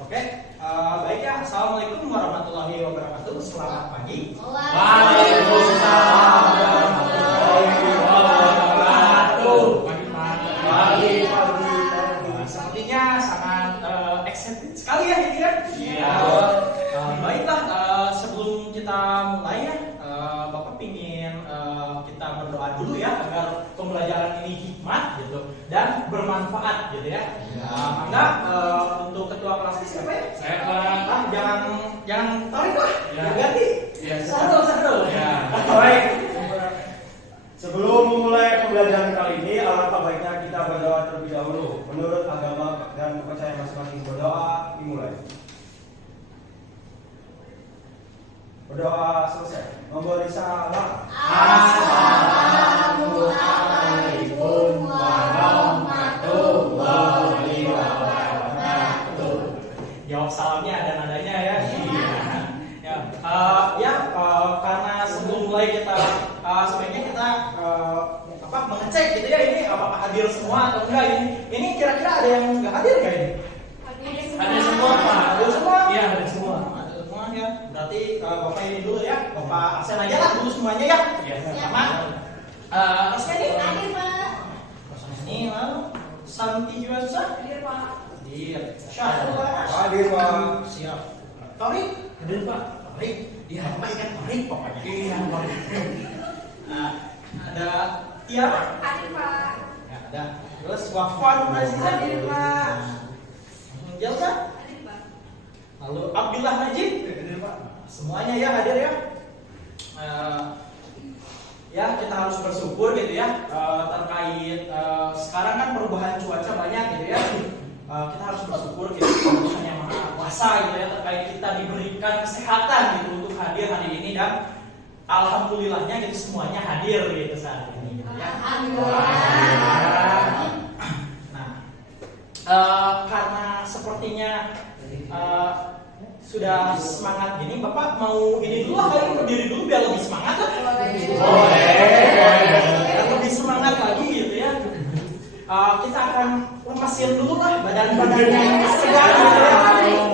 Oke, baik ya. Assalamualaikum warahmatullahi wabarakatuh. Selamat pagi. Waalaikumsalam warahmatullahi wabarakatuh. Pagi. Sepertinya sangat excited sekali ya ini kan? Iya. Baiklah, sebelum kita mulai ya, Bapak pingin kita berdoa dulu ya agar pembelajaran ini hikmat gitu dan bermanfaat gitu ya. Maka untuk ketua kelasnya siapa ya? Saya Pak. Jangan tarik lah, Ya. ganti. Ya, Satu. Ya. Baik. Sebelum memulai pembelajaran kali ini, alangkah baiknya kita berdoa terlebih dahulu. Menurut agama dan kepercayaan masing-masing, berdoa dimulai. Berdoa selesai. Memberi salam. Assalamualaikum warahmatullahi wabarakatuh. Jawab salamnya ada nadanya ya. Karena sebelum mulai kita sebaiknya kita mengecek gitu ya, ini apakah hadir semua atau enggak ini. Ini kira-kira ada yang enggak hadir nggak ini? Ada semua Pak. Ada semua? Iya, ada semua. Ada semua ya. Berarti Bapak ini dulu ya. Bapak absen aja lah dulu semuanya ya. Iya. Pertama, Oscar ini Hadir, Pak. ini lalu Santi juga susah. Hadir, Pak. Hadir. Syahrul Hadir, Pak. Siap. Tarik. Hadir Pak. Tarik. Dia kan tarik pokoknya. Iya. Ada Tiara. Hadir, Pak. Ya, ada. Terus Wafan Aziza. Hadir, Pak. Jelsa. Hadir, Pak. Lalu Abdullah Najib. Hadir, Pak. Semuanya ya hadir ya. Ya kita harus bersyukur gitu ya terkait sekarang kan perubahan cuaca banyak gitu ya. Kita harus bersyukur gitu Tuhan yang Maha Kuasa gitu ya terkait kita diberikan kesehatan gitu untuk hadir hari ini dan alhamdulillahnya gitu semuanya hadir gitu saat ini gitu ya. Nah, karena sepertinya sudah semangat gini, Bapak mau ini dulu kali berdiri dulu biar lebih semangat lah. Biar lebih semangat lagi gitu ya. Kita akan lepasin dulu lah badan-badannya yang segar gitu ya.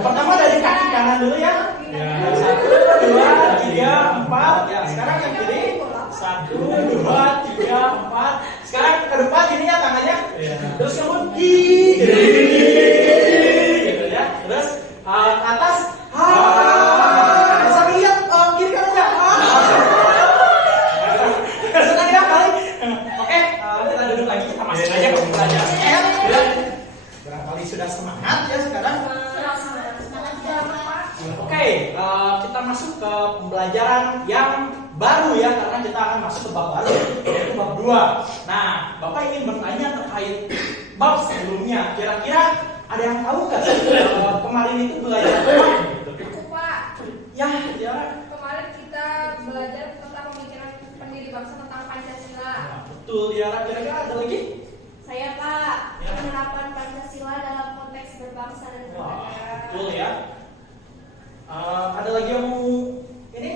Pertama dari kaki kanan dulu ya. 1, 2, 3, 4. Ya, sekarang yang kiri. 1, 2, 3, 4. Sekarang ke depan ini ya tangannya. Terus kamu gitu ya. Terus ke atas. Bisa lihat kiri kanan ya. Senang ya kali. Oke, kita duduk lagi, kita masuk aja ke pembelajaran ya. Barangkali sudah semangat ya sekarang. Oke, kita masuk ke pembelajaran yang baru ya, karena kita akan masuk ke bab baru, yaitu bab 2. Nah, Bapak ingin bertanya terkait bab sebelumnya. Kira-kira ada yang tahu nggak kemarin itu belajar apa? Aku, Pak. Ya. Kemarin kita belajar tentang pemikiran pendiri bangsa tentang Pancasila. Nah, betul ya. Kira-kira ada lagi? Saya, Pak, Ya. penerapan Pancasila dalam konteks berbangsa dan Wah, bernegara. betul ya. Ada lagi yang mau ini?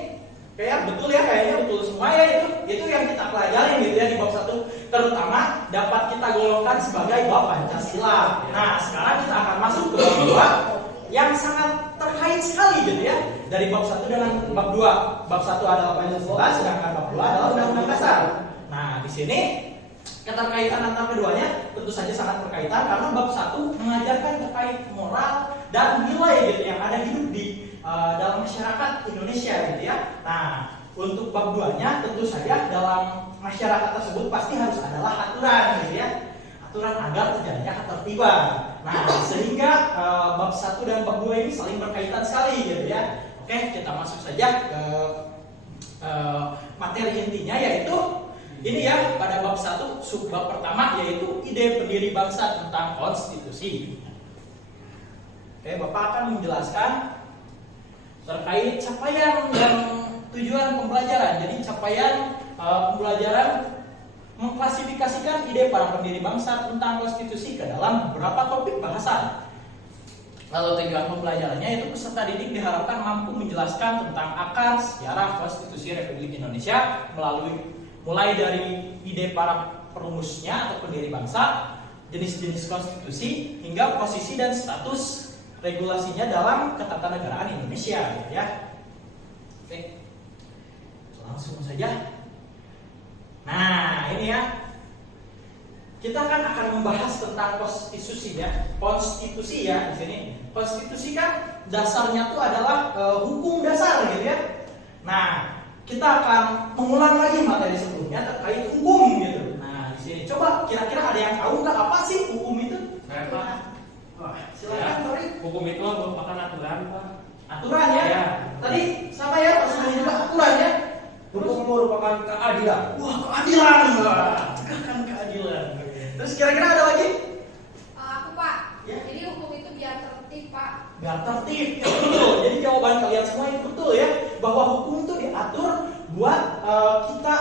Kayak betul ya, kayaknya betul semua ya itu yang kita pelajarin gitu ya di bab 1, terutama dapat kita golongkan sebagai bab Pancasila. Nah, sekarang kita akan masuk ke bab 2 yang sangat terkait sekali gitu ya dari bab 1 dengan bab 2. Bab 1 adalah Pancasila, sedangkan bab 2 adalah Undang-Undang Dasar. Nah, di sini keterkaitan antara keduanya tentu saja sangat berkaitan karena bab 1 mengajarkan terkait moral dan nilai gitu yang ada hidup di dalam masyarakat Indonesia gitu ya. Nah, untuk bab 2-nya tentu saja dalam masyarakat tersebut pasti harus adalah aturan gitu ya. Aturan agar terjadinya ketertiban. Nah, sehingga bab 1 dan bab 2 ini saling berkaitan sekali gitu ya. Oke, kita masuk saja ke materi intinya yaitu ini ya, pada bab 1 subbab pertama yaitu ide pendiri bangsa tentang konstitusi. Oke, Bapak akan menjelaskan terkait capaian dan tujuan pembelajaran. Jadi capaian pembelajaran mengklasifikasikan ide para pendiri bangsa tentang konstitusi ke dalam beberapa topik bahasan. Lalu tujuan pembelajarannya itu peserta didik diharapkan mampu menjelaskan tentang akar sejarah konstitusi Republik Indonesia mulai dari ide para perumusnya atau pendiri bangsa, jenis-jenis konstitusi, hingga posisi dan status regulasinya dalam ketatanegaraan Indonesia, gitu ya. Oke, langsung saja. Nah, ini ya, kita kan akan membahas tentang konstitusi ya. Konstitusi ya di sini. Konstitusi kan dasarnya tuh adalah hukum dasar gitu ya. Nah, kita akan mengulang lagi materi sebelumnya terkait hukum gitu. Nah, di sini coba kira-kira ada yang tahu nggak apa sih hukum itu? Saya Pak. Wah, silakan Tori. Hukum itu merupakan aturan Pak. Aturan ya. Ya. Tadi sama ya, Mas Budi juga aturan ya. Hukum merupakan keadilan. Wah, keadilan, Mbak. Tegakkan keadilan. Terus kira-kira ada lagi? Aku Pak. Ya. Jadi hukum itu biar tertib Pak. Biar tertib, ya betul. Jadi jawaban kalian semua itu betul ya, bahwa hukum itu diatur buat kita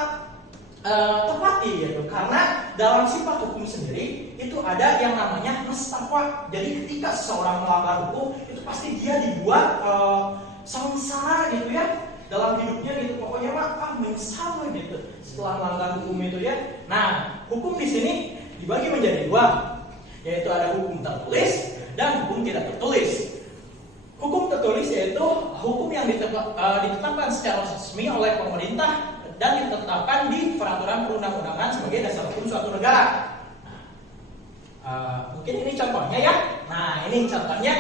tepati gitu. Karena dalam sifat hukum sendiri itu ada yang namanya nestapa. Jadi ketika seseorang melanggar hukum itu pasti dia dibuat sengsara gitu ya dalam hidupnya gitu. Pokoknya mah menyesal gitu setelah melanggar hukum itu ya. Nah, hukum di sini dibagi menjadi dua, yaitu ada hukum tertulis dan hukum tidak tertulis. Hukum tertulis yaitu hukum yang ditetapkan secara resmi oleh pemerintah dan ditetapkan di peraturan perundang-undangan sebagai dasar hukum suatu negara. Nah, mungkin ini contohnya ya. Nah, ini contohnya.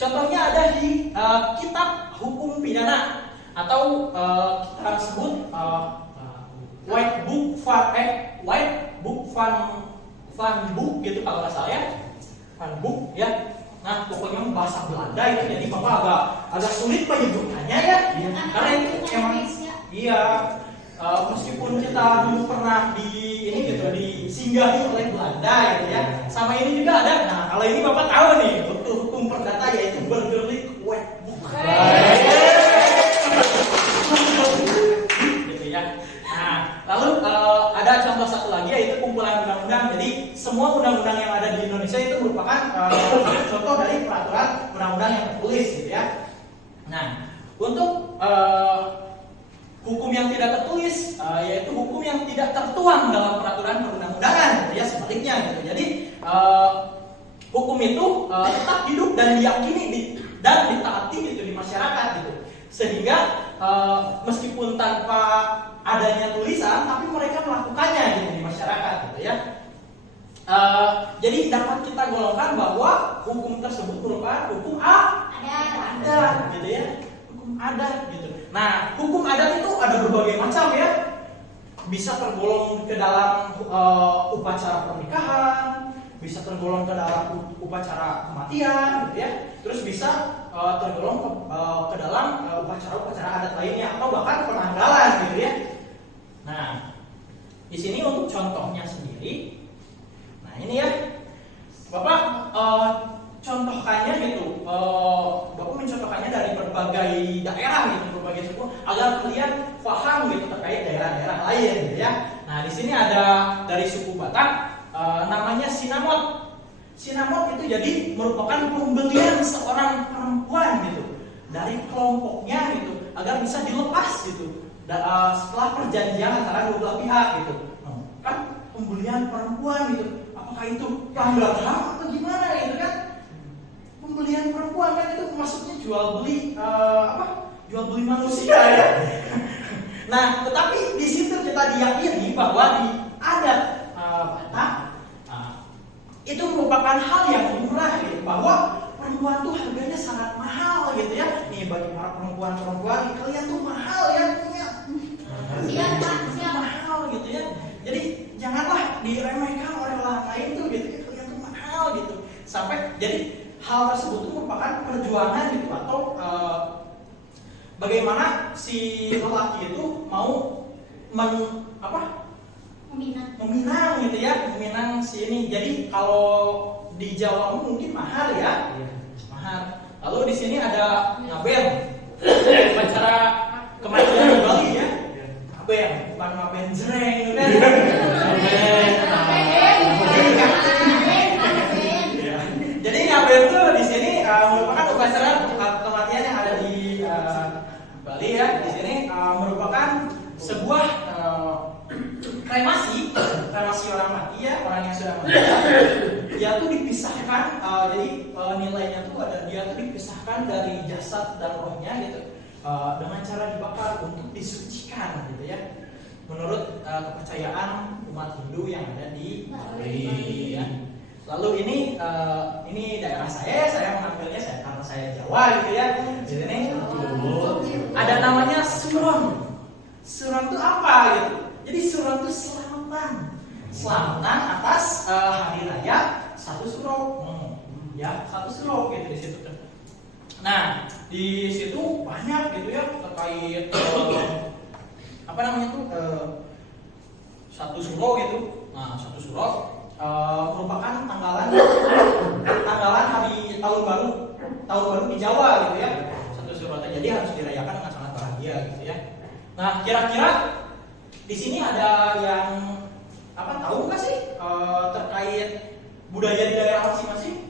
Contohnya ada di kitab hukum pidana atau kita sebut White Book Van Book gitu kalau nggak salah ya. Van Book ya. Nah, pokoknya bahasa Belanda itu, jadi Bapak agak sulit penyebutannya ya. Karena itu emang iya, meskipun kita dulu pernah di ini gitu disinggahi oleh Belanda gitu ya. Sama ini juga ada. Nah, kalau ini Bapak tahu nih, hukum perdata yaitu Burgerlijk Wet Book. Gitu ya. Nah, lalu ada contoh satu lagi yaitu kumpulan undang-undang. Jadi semua undang-undang yang ada di Indonesia itu merupakan contoh dari peraturan undang-undang yang tertulis gitu ya. Nah, untuk hukum yang tidak tertulis yaitu hukum yang tidak tertuang dalam peraturan perundang-undangan gitu ya, sebaliknya gitu. Jadi hukum itu tetap hidup dan diyakini dan ditaati gitu di masyarakat gitu. Sehingga meskipun tanpa adanya tulisan tapi mereka melakukannya gitu di masyarakat gitu ya. Jadi dapat kita golongkan bahwa hukum tersebut merupakan hukum adat gitu ya. Hukum adat gitu. Nah, hukum adat itu ada berbagai macam ya. Bisa tergolong ke dalam upacara pernikahan, bisa tergolong ke dalam upacara kematian gitu ya. Terus bisa tergolong ke dalam upacara-upacara adat lainnya atau bahkan penanggalan gitu ya. Nah, di sini untuk contohnya sendiri, nah ini ya, Bapak contohkannya gitu, Bapak mencontohkannya dari berbagai daerah gitu, berbagai suku, agar kalian paham gitu terkait daerah-daerah lain gitu ya. Nah, di sini ada dari suku Batak, namanya Sinamot. Sinamot itu jadi merupakan pembelian seorang perempuan gitu dari kelompoknya gitu agar bisa dilepas gitu setelah perjanjian antara dua belah pihak gitu. Nah, kan pembelian perempuan gitu, apakah itu pelanggaran HAM atau gimana gitu kan? Pembelian perempuan kan itu maksudnya jual beli manusia ya. Nah, tetapi di situ kita diyakini bahwa di adat Batak itu merupakan hal yang murah gitu, bahwa perempuan tuh harganya sangat mahal gitu ya. Nih bagi para perempuan kalian tuh mahal ya punya. Siap. Mahal gitu ya. Jadi janganlah diremehkan oleh orang lain tuh gitu. Kalian tuh mahal gitu. Sampai jadi hal tersebut tuh merupakan perjuangan gitu atau bagaimana si lelaki itu mau meminang gitu ya, meminang si ini. Jadi kalau di Jawa mungkin mahar ya, mahar. Lalu di sini ada ngaben, upacara kematian di Bali ya, ngaben, bukan ngaben jreng gitu kan. Jadi ngaben itu di sini merupakan upacara kematian yang ada di Bali ya. Di sini merupakan sebuah kremasi orang mati ya, orang yang sudah meninggal. Dia tuh dipisahkan nilainya tuh ada, dia tuh dipisahkan dari jasad dan rohnya gitu dengan cara dibakar untuk disucikan gitu ya. Menurut kepercayaan umat Hindu yang ada di Bali ya. Lalu ini daerah saya mengambilnya karena saya Jawa gitu ya. Di sini ada namanya Suron. Suron itu apa gitu? Jadi Suron itu selamatan atas hari raya satu suro, ya satu suro gitu di situ. Nah di situ banyak gitu ya terkait apa namanya tuh satu suro gitu. Nah satu suro merupakan tanggalan hari tahun baru di Jawa gitu ya. Satu suro jadi harus dirayakan dengan sangat bahagia gitu ya. Nah kira-kira di sini ada yang tahu nggak sih terkait budaya di daerah masing-masing?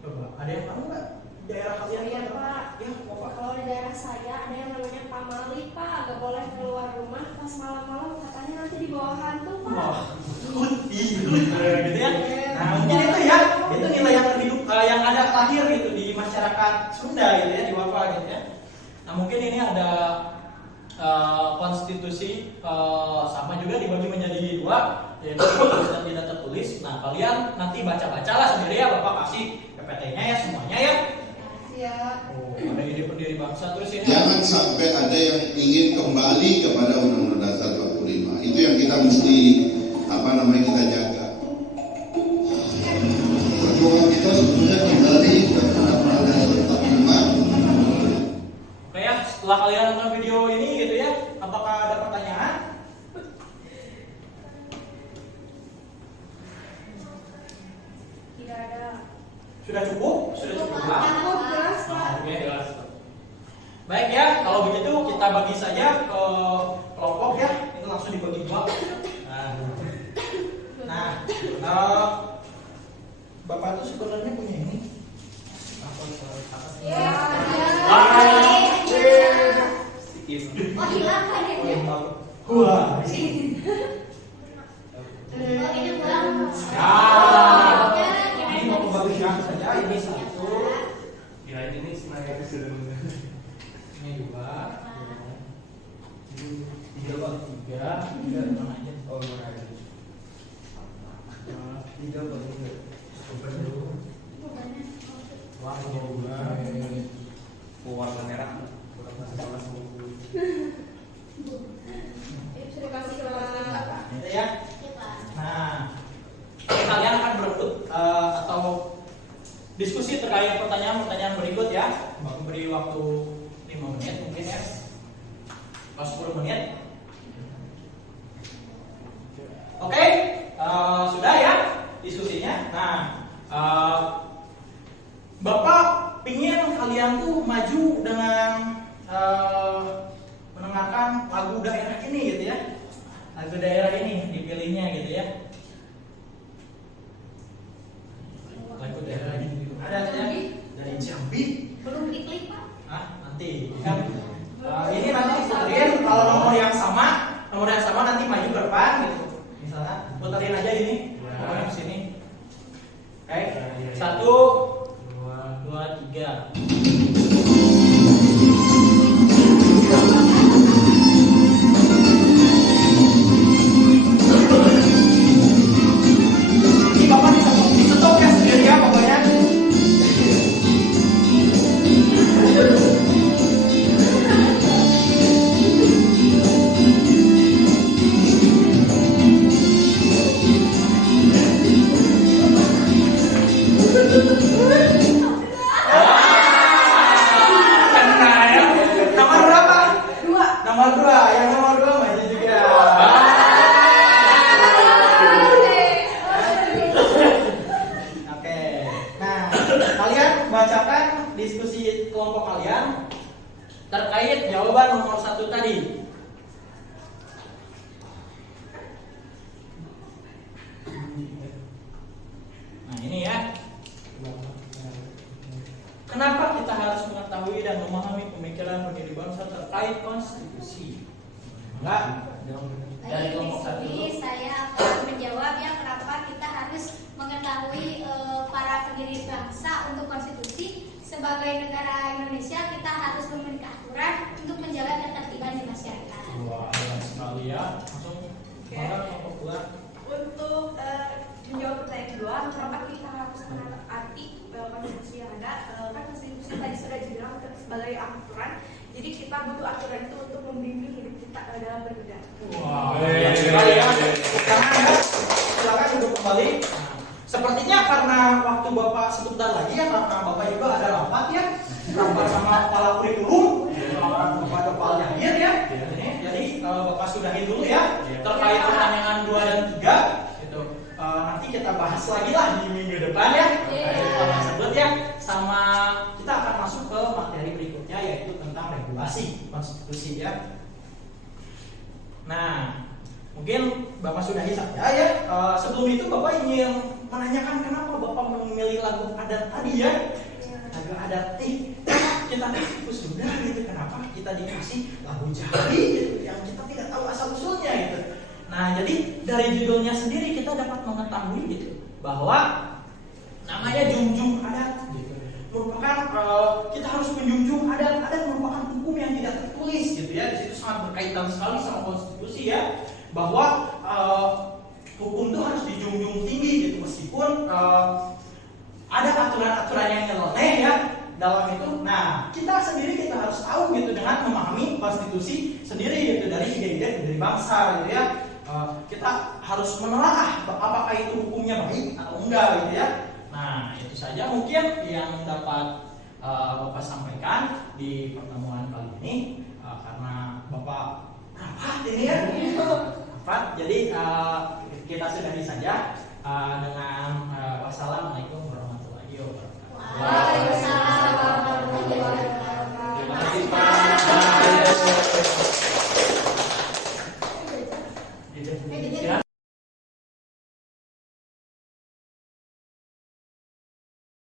Coba ada yang tahu nggak daerah kalian? Iya Pak. Ya, Pak. Kalau di daerah saya ada yang namanya pamali Pak, nggak boleh keluar rumah pas malam-malam, katanya nanti dibawa hantu Pak. Wah, gitu ya. Nah mungkin itu ya, itu nilai yang terhidup yang ada lahir gitu di masyarakat Sunda gitu ya, di Wafa gitu ya. Nah mungkin ini ada konstitusi sama juga dibagi menjadi dua, yaitu tertulis dan tidak tertulis. Nah kalian nanti baca-bacalah sendiri ya, Bapak kasih PPT-nya ya semuanya ya. Ada ide pendiri bangsa terus ini. Jangan sampai ada yang ingin kembali kepada Undang-Undang Dasar 45. Itu yang kita mesti kita jaga. Perjuangan kita sebetulnya kembali kepada Undang-Undang Dasar 45. Oke ya, setelah kalian nonton video ini gitu ya, apakah ada pertanyaan? Tidak ada. Sudah cukup? Sudah cukup? Cukup jelas Pak. Oke, jelas. Baik ya, kalau begitu kita bagi saja ke kelompok ya. Itu langsung dibagi dua. Nah, Bapak tuh sebenarnya punya ini. Apa sih? Ya. Oh hilang kan ya? Wah. Ini pulang. Ini mau kebagian saja. Ini satu. Kirain ini sebenarnya sudah Ini dua. Tiga bang. Tiga. Tiga mana aja? Oh mana aja. Tiga bang. warna merah. Terima kasih Pak. Itu ya. Nah, kalian akan berebut atau diskusi terkait pertanyaan-pertanyaan berikut ya. Aku beri waktu 5 menit mungkin ya. Atau 10 menit. Oke, sudah ya diskusinya. Nah, Bapak pingin kalian tuh maju dengan mendengarkan lagu daerah ini gitu ya. Lagu daerah ini dipilihnya gitu ya. Lagu daerah ini ada ya dari Jambi. Belum diklik Pak. Nanti kan ini nanti diputerin. Kalau nomor yang sama nanti maju ke depan gitu. Misalnya puterin aja ini, pokoknya ke sini. Oke, 1, 2, 3. Ini Bapak disetok ya sendiri ya pokoknya. Nomor berapa? 2. Nomor 2. Yang nomor 2 maju juga. Oke. Nah, kalian bacakan diskusi kelompok kalian terkait jawaban nomor 1 tadi. Nah, ini ya. Kenapa kita harus mengetahui dan memahami pemikiran pendiri bangsa terkait konstitusi? Enggak. Dari kelompok 1 dulu. Saya akan menjawab ya kenapa kita harus mengetahui para pendiri konstitusi, sebagai negara Indonesia kita harus memiliki aturan untuk menjaga ketertiban di masyarakat. Wah, keren sekali ya. Langsung semangat Pak Pula. Untuk menjawab pertanyaan kedua, kenapa kita harus menaati konstitusi yang ada? Kan konstitusi tadi sudah dibilang sebagai aturan, jadi kita butuh aturan itu untuk membimbing hidup kita dalam bernegara. Wah, keren sekali ya. Silakan duduk kembali. Nah, sepertinya karena waktu Bapak sebentar lagi ya, karena Bapak juga ada rapat ya, rapat sama kepala kurikulum, Bapak kepala akhir ya. Jadi Bapak sudahi dulu ya terkait pertanyaan 2 dan 3 gitu. Nanti kita bahas lagi lah di minggu depan ya tersebut ya, sama kita akan masuk ke materi berikutnya yaitu tentang regulasi konstitusi ya. Nah, mungkin Bapak sudahi saja ya. Sebelum itu Bapak ingin menanyakan kenapa Bapak memilih lagu adat tadi ya, lagu adat kita itu sudah gitu, kenapa kita dikasih lagu Jawi gitu yang kita tidak tahu asal usulnya gitu. Nah, jadi dari judulnya sendiri kita dapat mengetahui gitu bahwa namanya junjung adat gitu merupakan kita harus menjunjung adat merupakan hukum yang tidak tertulis gitu ya. Di situ sangat berkaitan sekali sama konstitusi ya, bahwa hukum itu harus dijunjung tinggi gitu, meskipun ada aturan-aturan yang nyeleneh ya dalam itu. Nah, kita sendiri kita harus tahu gitu dengan memahami konstitusi sendiri gitu dari ide-ide dari bangsa gitu ya. Kita harus menelaah apakah itu hukumnya baik atau enggak gitu ya. Nah, itu saja mungkin yang dapat Bapak sampaikan di pertemuan kali ini, karena Bapak rapat ini ya. Rapat. Jadi kita sudahi saja dengan wassalamualaikum warahmatullahi wabarakatuh.